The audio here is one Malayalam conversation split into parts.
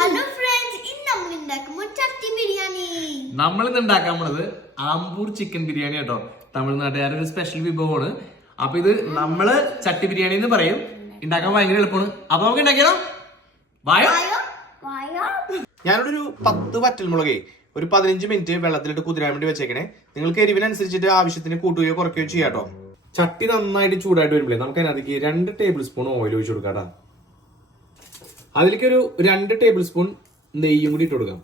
ഹലോ ഫ്രണ്ട്സ് ഇന്ന് നമ്മൾ ഉണ്ടാക്കുമ്പോൾ ചട്ടി ബിരിയാണി. നമ്മൾ ഇന്ന് ഉണ്ടാക്കാൻ പോണത് ആംബൂർ ചിക്കൻ ബിരിയാണി കേട്ടോ. തമിഴ്നാട്ടുകാരുടെ ഒരു സ്പെഷ്യൽ വിഭവമാണ്. അപ്പൊ ഇത് നമ്മൾ ചട്ടി ബിരിയാണി എന്ന് പറയും. ഉണ്ടാക്കാൻ ഭയങ്കര എളുപ്പമാണ്. അപ്പൊ നമുക്ക് ഉണ്ടാക്കിയോ വായോ? വായോ? വായോ? ഞാനിവിടെ ഒരു പത്ത് വറ്റൽമുളകേ ഒരു പതിനഞ്ച് മിനിറ്റ് വെള്ളത്തിലിട്ട് കുതിരാൻ വേണ്ടി വെച്ചേക്കണേ. നിങ്ങൾക്ക് എരിവിനനുസരിച്ചിട്ട് ആവശ്യത്തിന് കൂട്ടുകയോ കുറയ്ക്കുകയോ ചെയ്യാം കേട്ടോ. ചട്ടി നന്നായിട്ട് ചൂടായിട്ട് വരുമ്പോഴേ നമുക്ക് അതിനകത്തേക്ക് രണ്ട് ടേബിൾ സ്പൂൺ ഓയിൽ ഒഴിച്ചു കൊടുക്കാം കേട്ടോ. അതിലേക്ക് ഒരു രണ്ട് ടേബിൾ സ്പൂൺ നെയ്യും കൂടി ഇട്ട് കൊടുക്കാം.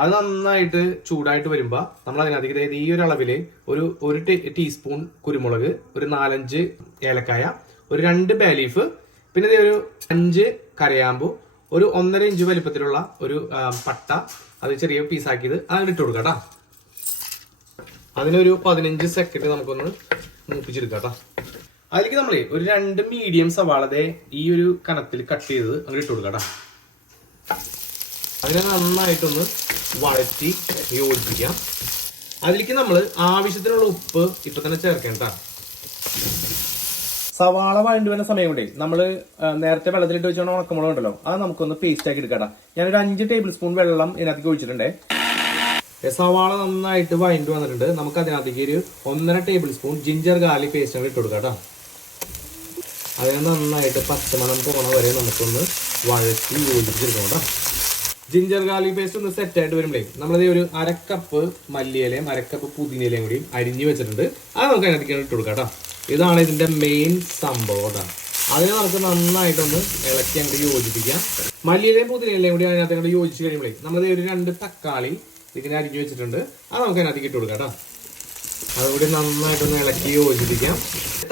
അത് നന്നായിട്ട് ചൂടായിട്ട് വരുമ്പോൾ നമ്മൾ അതിനകത്തേക്ക് അതായത് ഈ ഒരു അളവിൽ ഒരു ഒരു ടീസ്പൂൺ കുരുമുളക് ഒരു നാലഞ്ച് ഏലക്കായ ഒരു രണ്ട് ബാലീഫ് പിന്നെ ഒരു അഞ്ച് കരയാമ്പു ഒരു ഒന്നര ഇഞ്ച് വലിപ്പത്തിലുള്ള ഒരു പട്ട അത് ചെറിയ പീസാക്കിയത് അങ്ങനെ ഇട്ട് കൊടുക്കാം കേട്ടോ. അതിനൊരു പതിനഞ്ച് സെക്കൻഡ് നമുക്കൊന്ന് മൂപ്പിച്ചെടുക്കാം കേട്ടോ അതിലേക്ക് നമ്മൾ ഒരു രണ്ട് മീഡിയം സവാളതെ ഈ ഒരു കനത്തിൽ കട്ട് ചെയ്തത് അങ്ങനെ ഇട്ട് കൊടുക്കാം അതിനെ നന്നായിട്ടൊന്ന് വഴറ്റി യോജിപ്പിക്കാം. അതിലേക്ക് നമ്മൾ ആവശ്യത്തിനുള്ള ഉപ്പ് ഇപ്പൊ തന്നെ ചേർക്കേണ്ട സവാള വഴണ്ടി വരുന്ന സമയം കൊണ്ടേ നമ്മൾ നേരത്തെ വെള്ളത്തിലിട്ട് വെച്ചോണ്ട് ഉണക്കമുളക് ഉണ്ടല്ലോ അത് നമുക്കൊന്ന് പേസ്റ്റ് ആക്കി എടുക്കാം ഞാനൊരു അഞ്ച് ടേബിൾ സ്പൂൺ വെള്ളം ഇതിനകത്തേക്ക് ഒഴിച്ചിട്ടുണ്ടേ. സവാള നന്നായിട്ട് വൈൻഡ് വന്നിട്ടുണ്ട്. നമുക്ക് അതിനകത്തേക്ക് ഒരു ഒന്നര tablespoon ginger garlic paste ഇട്ട് കൊടുക്കാം കേട്ടോ. അതിനെ നന്നായിട്ട് പച്ചമണം പോണ വരെ നമുക്കൊന്ന് വഴറ്റി യോജിപ്പിച്ചെടുക്കണം കേട്ടോ. ജിഞ്ചർ ഗാർലിക് പേസ്റ്റ് ഒന്ന് സെറ്റ് ആയിട്ട് വരുമ്പോഴേ നമ്മളത് ഒരു അരക്കപ്പ് മല്ലിയിലയും അരക്കപ്പ് പുതിനയിലയും കൂടി അരിഞ്ഞു വെച്ചിട്ടുണ്ട്. അത് നമുക്ക് അതിനകത്തേക്ക് ഇട്ട് കൊടുക്കാം കേട്ടോ. ഇതാണ് ഇതിന്റെ മെയിൻ സംഭവം കേട്ടോ. അതിനെ നമുക്ക് നന്നായിട്ടൊന്ന് ഇളക്കി അങ്ങോട്ട് യോജിപ്പിക്കാം. മല്ലിയിലയും പുതിനയിലയും കൂടി അതിനകത്ത് അങ്ങോട്ട് യോജിച്ച് കഴിയുമ്പോഴേ നമ്മളത് ഒരു രണ്ട് തക്കാളി ഇങ്ങനെ അരിഞ്ഞു വെച്ചിട്ടുണ്ട്. അത് നമുക്ക് അതിനകത്തേക്ക് ഇട്ട് കൊടുക്കാം കേട്ടോ. അതുകൂടി നന്നായിട്ടൊന്ന് ഇളക്കി യോജിപ്പിക്കാം.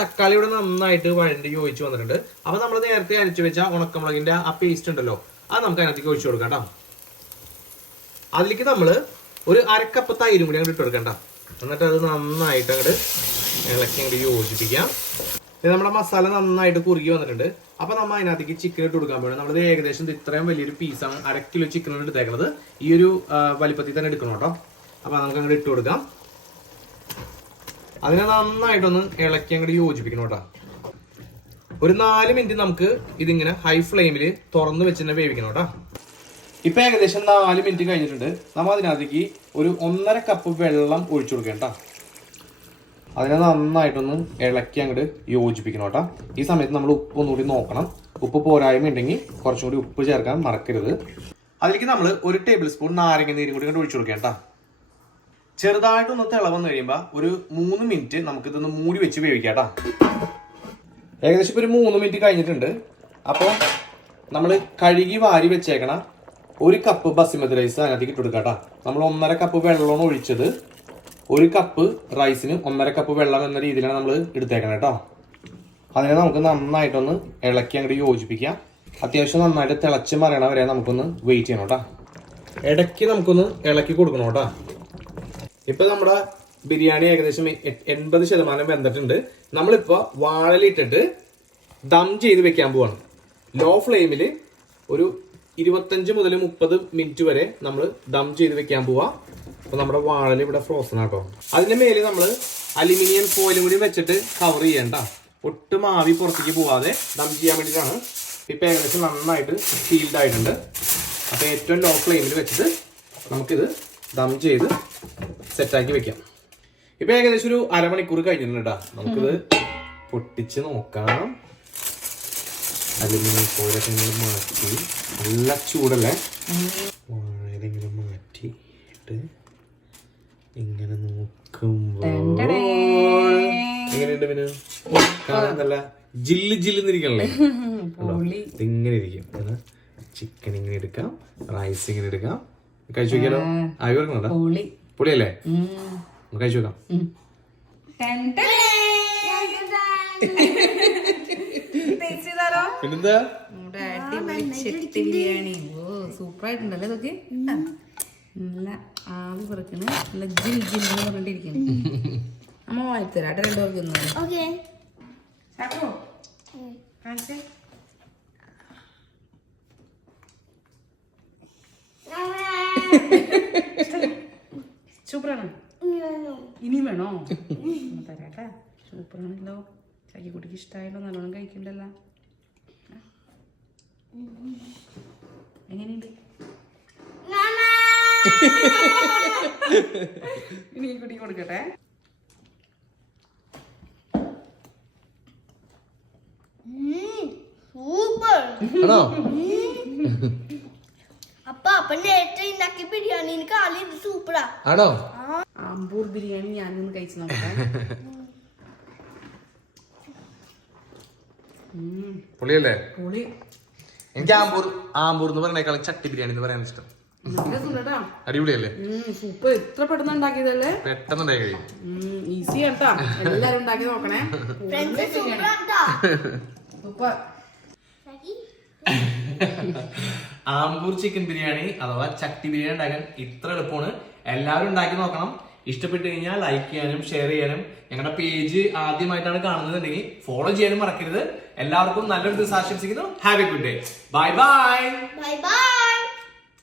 തക്കാളി ഇവിടെ നന്നായിട്ട് വഴണ്ടി യോജിച്ച് വന്നിട്ടുണ്ട്. അപ്പൊ നമ്മൾ നേരത്തെ അരച്ചു വെച്ച ഉണക്കമുളകിന്റെ ആ പേസ്റ്റ് ഉണ്ടല്ലോ അത് നമുക്ക് അതിനകത്തേക്ക് ഒഴിച്ചു കൊടുക്കാം കേട്ടോ. അതിലേക്ക് നമ്മൾ ഒരു അരക്കപ്പ് തൈരും കൂടി അങ്ങോട്ട് ഇട്ട് കൊടുക്കണ്ട എന്നിട്ട് അത് നന്നായിട്ട് അങ്ങോട്ട് ഇളക്കി അങ്ങോട്ട് യോജിപ്പിക്കാം. നമ്മുടെ മസാല നന്നായിട്ട് കുറുകി വന്നിട്ടുണ്ട്. അപ്പൊ നമ്മൾ അതിനകത്തേക്ക് ചിക്കൻ ഇട്ട് കൊടുക്കാൻ പോകണം നമ്മൾ ഏകദേശം ഇത്രയും വലിയൊരു പീസാണ് അര കിലോ ചിക്കനാണ് എടുത്തേക്കുന്നത് ഈ ഒരു വലിപ്പത്തിൽ തന്നെ എടുക്കണം കേട്ടോ. അപ്പൊ നമുക്ക് അങ്ങോട്ട് ഇട്ട് കൊടുക്കാം. അതിനെ നന്നായിട്ടൊന്ന് ഇളക്കി അങ്ങോട്ട് യോജിപ്പിക്കണം കേട്ടോ. ഒരു നാല് മിനിറ്റ് നമുക്ക് ഇതിങ്ങനെ ഹൈ ഫ്ലെയിമിൽ തുറന്ന് വെച്ച് തന്നെ വേവിക്കണം കേട്ടോ. ഇപ്പൊ ഏകദേശം നാല് മിനിറ്റ് കഴിഞ്ഞിട്ടുണ്ട്. നമ്മൾ അതിനകത്തേക്ക് ഒരു ഒന്നര കപ്പ് വെള്ളം ഒഴിച്ചു കൊടുക്കണം കേട്ടോ. അതിനെ നന്നായിട്ടൊന്ന് ഇളക്കി അങ്ങോട്ട് യോജിപ്പിക്കണം കേട്ടോ. ഈ സമയത്ത് നമ്മൾ ഉപ്പ് ഒന്നുകൂടി നോക്കണം. ഉപ്പ് പോരായ്മ ഉണ്ടെങ്കിൽ കുറച്ചും കൂടി ഉപ്പ് ചേർക്കാൻ മറക്കരുത്. അതിലേക്ക് നമ്മൾ ഒരു ടേബിൾ സ്പൂൺ നാരങ്ങ നീരും കൂടി അങ്ങോട്ട് ഒഴിച്ചു കൊടുക്കാം കേട്ടോ. ചെറുതായിട്ടൊന്ന് തിളവെന്ന് കഴിയുമ്പോൾ ഒരു മൂന്ന് മിനിറ്റ് നമുക്കിതൊന്ന് മൂടി വെച്ച് വേവിക്കാം കേട്ടോ. ഏകദേശം ഇപ്പോൾ ഒരു മൂന്ന് മിനിറ്റ് കഴിഞ്ഞിട്ടുണ്ട്. അപ്പോൾ നമ്മൾ കഴുകി വാരി വെച്ചേക്കണ ഒരു കപ്പ് ബസിമതി റൈസ് അതിനകത്തേക്ക് ഇട്ട് കൊടുക്കാം കേട്ടോ. നമ്മൾ ഒന്നര കപ്പ് വെള്ളമാണ് ഒഴിച്ചത്. ഒരു കപ്പ് റൈസിന് ഒന്നര കപ്പ് വെള്ളം എന്ന രീതിയിലാണ് നമ്മൾ എടുത്തേക്കണം കേട്ടോ അതിനെ നമുക്ക് നന്നായിട്ടൊന്ന് ഇളക്കി അങ്ങോട്ട് യോജിപ്പിക്കാം. അത്യാവശ്യം നന്നായിട്ട് തിളച്ച് മറിയണ വരെ നമുക്കൊന്ന് വെയിറ്റ് ചെയ്യണം കേട്ടോ ഇടയ്ക്ക് നമുക്കൊന്ന് ഇളക്കി കൊടുക്കണം കേട്ടോ ഇപ്പൊ നമ്മുടെ ബിരിയാണി ഏകദേശം എൺപത് ശതമാനം വെന്തിട്ടുണ്ട്. നമ്മളിപ്പോ വാഴലിട്ടിട്ട് ദം ചെയ്ത് വെക്കാൻ പോവാണ്. ലോ ഫ്ലെയിമിൽ ഒരു ഇരുപത്തഞ്ച് മുതൽ മുപ്പത് മിനിറ്റ് വരെ നമ്മൾ ദം ചെയ്ത് വെക്കാൻ പോവാ. അപ്പൊ നമ്മുടെ വാഴൽ ഇവിടെ ഫ്രോസൺ ആട്ടോ അതിന്റെ മേലെ നമ്മൾ അലുമിനിയം ഫോയിലും കൂടി വെച്ചിട്ട് കവർ ചെയ്യണ്ട. ഒട്ടും ആവി പുറത്തേക്ക് പോവാതെ ദം ചെയ്യാൻ വേണ്ടിയിട്ടാണ് ഇപ്പൊ ഏകദേശം നന്നായിട്ട് സീൽഡ് ആയിട്ടുണ്ട്. അപ്പൊ ഏറ്റവും ലോ ഫ്ലെയിമിൽ വെച്ചിട്ട് നമുക്കിത് ദം ചെയ്ത് സെറ്റാക്കി വെക്കാം. ഇപ്പൊ ഏകദേശം ഒരു അരമണിക്കൂർ കഴിഞ്ഞിട്ടുണ്ട് കേട്ടോ നമുക്കിത് പൊട്ടിച്ച് നോക്കാം. അലുമിനിയം ഫോയിലൊക്കെ ഇങ്ങനെ മാറ്റി നല്ല ചൂടല്ലേ? മാറ്റി മാറ്റിയിട്ട് ഇങ്ങനെ നോക്കുമ്പോൾ എങ്ങനെയുണ്ട് പിന്നെ കാണാൻ നല്ല ജില്ല് ജില്ലെന്നിരിക്കണല്ലേ? ഇങ്ങനെ ഇരിക്കും. ചിക്കൻ ഇങ്ങനെ എടുക്കാം റൈസ് ഇങ്ങനെ എടുക്കാം. കഴിച്ചു നോക്കിയാലോ? ആയി കൊടുക്കണോ പൊളിയല്ലേ? നമുക്ക് കഴിച്ചു നോക്കാം. പിന്നെന്താ? നമ്മുടെ അടിപൊളി ചെട്ടി ബിരിയാണി. ഓ സൂപ്പർ ആയിട്ടുണ്ടല്ലേ ഇതൊക്കെ നല്ല ആവി പറക്കണ് നല്ല ജിൽ ജിൽ എന്ന് പറഞ്ഞിട്ടിരിക്കുന്നു. അമ്മ വായിത്തരാം. ആട്ടെ രണ്ടു പേർക്ക് തിന്നു? ഓക്കെ. ചാക്കോ? കാണിച്ചേ. സൂപ്പറാണ്. ഇനിയും വേണോ? തരാട്ടാ സൂപ്പറാണല്ലോ. ചാക്കിക്കുട്ടിക്ക് ഇഷ്ടമായല്ലോ നല്ലോണം കഴിക്കണ്ടല്ലോ. എങ്ങനെയുണ്ട്. ഇനി ഈ കുട്ടി കൊടുക്കട്ടെ. ആണോ? അപ്പ ഉണ്ടാക്കിയ ബിരിയാണി കാലി ഇത് സൂപ്പറാ. ആണോ? ആമ്പൂർ ബിരിയാണി ഞാനൊന്ന് കഴിച്ചു നോക്കട്ടെ. പൊളിയല്ലേ? പുളി. എനിക്ക് ആമ്പൂർ ആമ്പൂർ എന്ന് പറഞ്ഞേക്കാളും ചട്ടി ബിരിയാണി എന്ന് പറയാൻ ഇഷ്ടം. അടിപൊളിയല്ലേ? സൂപ്പർ എത്ര പെട്ടെന്ന് ഉണ്ടാക്കിയതല്ലേ? പെട്ടെന്ന് ഉണ്ടാക്കി കഴിയും ഈസി കേട്ടാ. എല്ലാരും ഉണ്ടാക്കി നോക്കണേ. സൂപ്പർ ആമ്പൂർ ചിക്കൻ ബിരിയാണി അഥവാ ചട്ടി ബിരിയാണി ഉണ്ടാക്കാൻ ഇത്ര എളുപ്പമാണ്. എല്ലാവരും ഉണ്ടാക്കി നോക്കണം. ഇഷ്ടപ്പെട്ട് കഴിഞ്ഞാൽ ലൈക്ക് ചെയ്യാനും ഷെയർ ചെയ്യാനും ഞങ്ങളുടെ പേജ് ആദ്യമായിട്ടാണ് കാണുന്നതെങ്കിൽ ഫോളോ ചെയ്യാനും മറക്കരുത്. എല്ലാവർക്കും നല്ലൊരു ദിവസം ആശംസിക്കുന്നു. Have a good day bye bye bye bye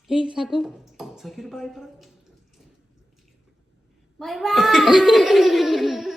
ഏയ് സാക്കു. സഖീർ ബൈ പറ. Bye bye